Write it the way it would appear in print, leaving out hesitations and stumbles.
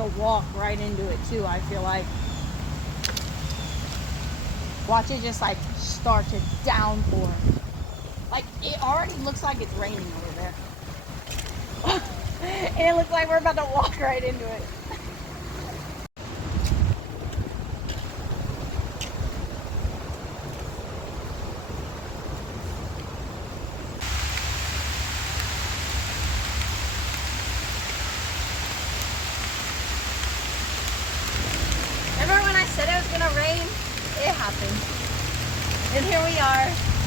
to walk right into it too, I feel like. Watch it just like start to downpour. Like it already looks like it's raining over there. And it looks like we're about to walk right into it. Remember when I said it was gonna rain? It happened. And here we are.